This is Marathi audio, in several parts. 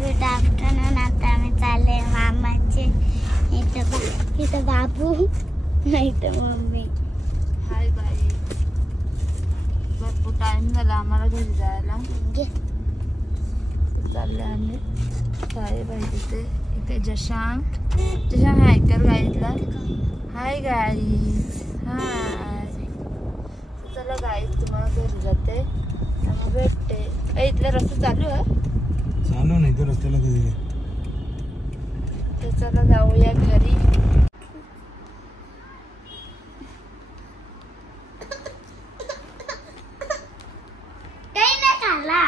Good afternoon. आता आम्ही चालले मामाचे. इथं बाबू नाही तर मम्मी. हाय बाई, भरपूर टाइम झाला आम्हाला घरी जायला. चालले आम्ही. काय बाई तिथे इथे जशांक हायकर गाईतला. Hi guys. हाय. चला गाईज, तुम्हाला घरी जाते मग भेटते. इथला रस्ता चालू आहे? चालू नाही तर रस्त्याला कधी. तर चला जाऊया घरी. काही नाही खाल्ला.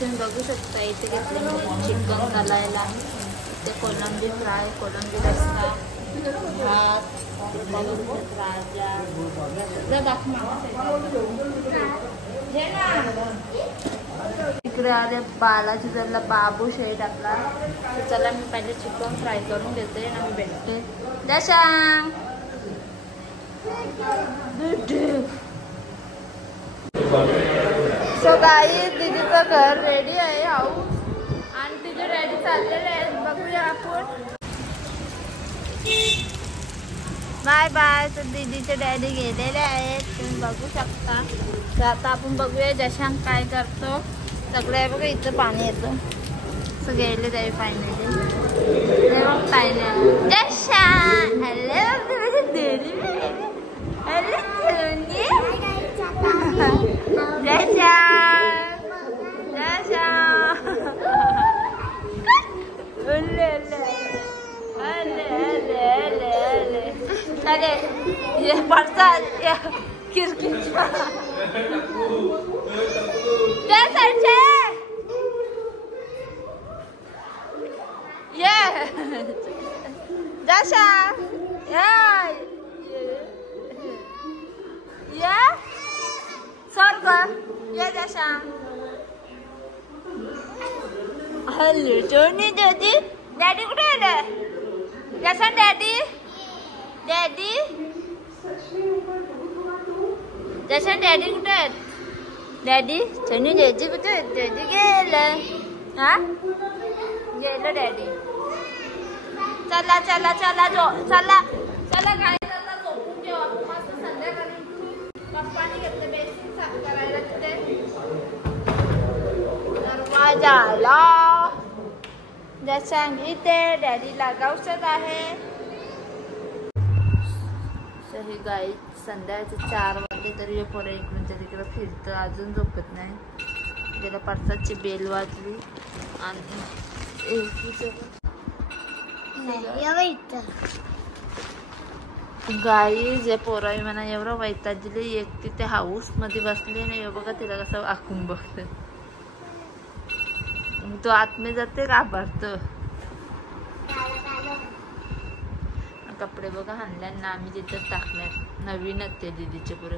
तुम्ही बघू शकता इथे घेतले चिकन घालायला. इथे कोलंबी फ्राय, कोलंबी रस्सा, भात, राजा. इकडे आले बालाजी जरला बाबू शेड आपला. तर चला मी पहिले चिकन फ्राय करून घेते आणि मी भेटते. दशांग सो गाईज, दीदीचं घर रेडी आहे, हाऊस. आणि तिचे डॅडी चाललेले आहेत. बघूया आपण. Bye bye. तर दीदीचे डॅडी गेलेले आहेत, तुम्ही बघू शकता. तर आता आपण बघूया जशांक काय करतो. सगळे आहे बघा, इथं पाणी येतं. असं गेले त्यावेळी finally. Jashank hello. Hello Soni. अरे ये पड़ता किरकिर ये जशा ये स्वर्ग ये जशा. Hello Tony daddy. डॅडी कुठे आहे? जसा डॅडी. डॅडी जशा डॅडी कुठे आहेत? डॅडी चनी डॅडी कुठे आहेत? डॅडी गेलं. हा गेलं डॅडी. चला चला चला चला चला काय चला झोपून घेऊ आपण. मस्त संध्याकाळी पप्पाने घेतलं बेसिन साफ करायला. तिथे दरवाजा आला. जशांक इथे डॅडीला गौसत आहे. हे गाई संध्याकाळचे 4 वाजले तरी पोरं इकडूनच्या तिकडे फिरतं, अजून झोपत नाही. त्याला परसाची बेल वाजली आणि गाई जे पोरावी म्हणा एवढं वैताग दिली. एक तिथे हाऊस मध्ये बसली नाही बघा, तिला कसं आखून बघत. तो आतमध्ये जाते घाबरतो. कपडे बघा हाणल्यांना आम्ही तिथं टाकल्यात. नवीनच ते दीदीचे पुरे.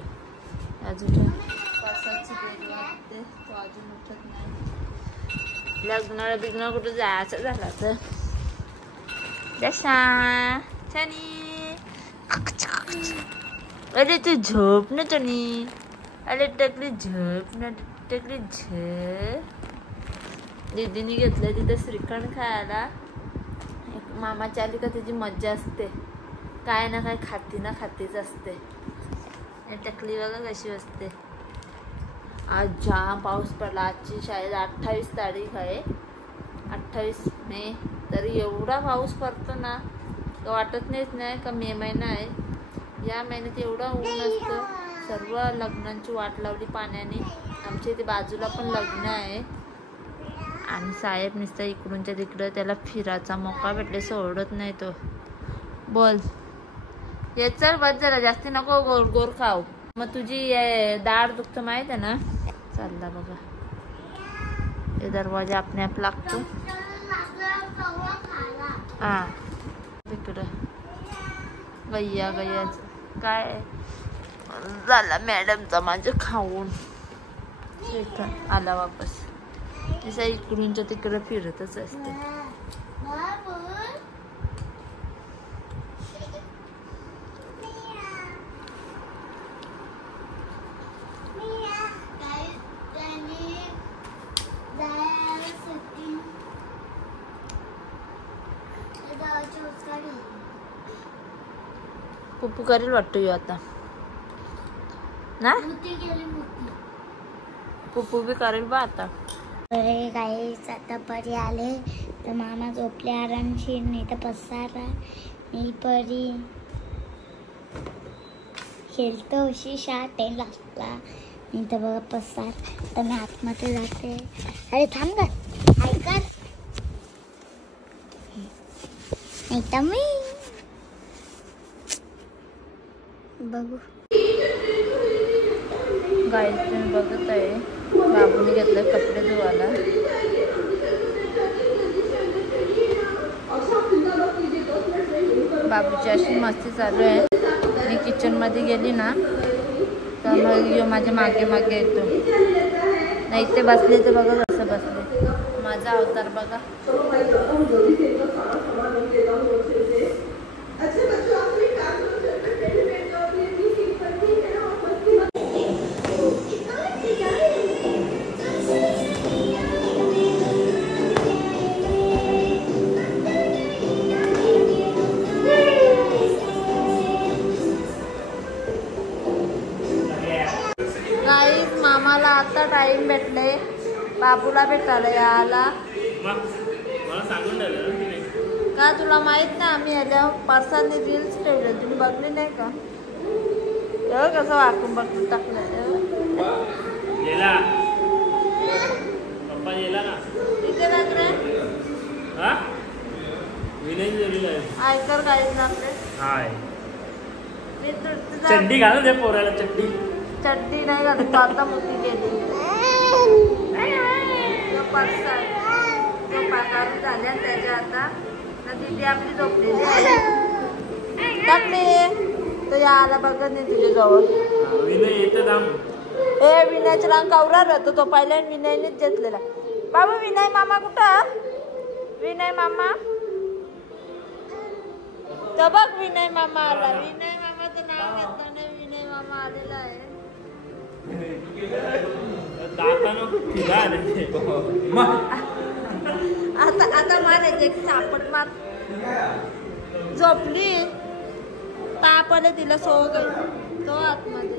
अजून पावसाची बेल वाजते, तो अजून उठत नाही. लग्नाला बिग्न कुठं जायचं झाला तर जशा चनी. अरे तू झोप ना चनी. अरे टकली झोप ना, टकली झोप. दीदीने घेतलं तिथं श्रीखंड खायला. मामाची आली का त्याची मज्जा असते. काय ना काय खातीच असते. टकली बघा कशी असते. आज जाम पाऊस पडला. आजची शाळेत 28 तारीख आहे, 28 मे. तरी एवढा पाऊस पडतो ना तर वाटत नाही का मे महिना आहे. या महिन्यात एवढा ऊन असतं. सर्व लग्नांची वाट लावली पाण्याने. आमच्या इथे बाजूला पण लग्न आहे आणि साहेब नुसतं इकडूनच्या तिकडं त्याला फिरायचा मोका भेटले सोडत नाही तो. बोल ये चल बस जरा, जास्ती नको गोर गोर खाऊ. मग तुझी दाढ दुखतं माहित आहे ना. चालला बघा, हे दरवाजा आपने आप लागतो. हा तिकडं गैया गैयाच काय झाला मॅडमचा माझं खाऊन श्रीखंड आला वापस. तसा इकडूनच्या तिकडं फिरतच असते. पप्पू करेल वाटतो यो आता ना. पप्पू बी करेल बा आता. अरे गाईस आता परी आले तर मामा झोपले आरामशीर. नाही तर पसारा मी परी खेळतो अशी शाट आहे लागला. नाही तर बघा पसार. तर मी आतमध्ये जाते. अरे थांब ग ऐका नाही तर मी बघू. गाईस तुम्ही बघत आहे बाबूने घेतलं कपडे धुवायला. बाबूची अशी मस्ती चालू आहे. मी किचन मध्ये गेली ना तर मग यो माझ्या मागे मागे येतो. नाही ते बसले तर बघा कसं बसले. माझा अवतार बघा. गाईस मामाला आता टाइम भेटले बाबूला भेटायला यायला. का तुला माहित नाही आम्ही याच्या पर्साने रील्स ठेवले तुम्ही बघली नाही का. एवढं कसं वाकून बघून टाकलं. इथे लाग रे ऐकर गाईस ना आपले. मी चड्डी घाल दे पोराला. चड्डी नाही घालत आता मोठी गेली. पाकारून झाल्या त्याच्या आता दिदी आपली झोपलेली आहे. टाकले तर याला बघत नाही तुझ्या जवळ. ए विनयचा रंग कवरा राहतो तो पहिल्या विनयनेच घेतलेला. बाबा विनय मामा कुठं. विनय मामा तर बघ विनय मामा आला. विनय मामाचं नाव घेतलं नाही. विनय मामा आलेला आहे. आता आता मारायचे एक चापट मार. झोपली ताप आले तिला सो गई तो आतमध्ये.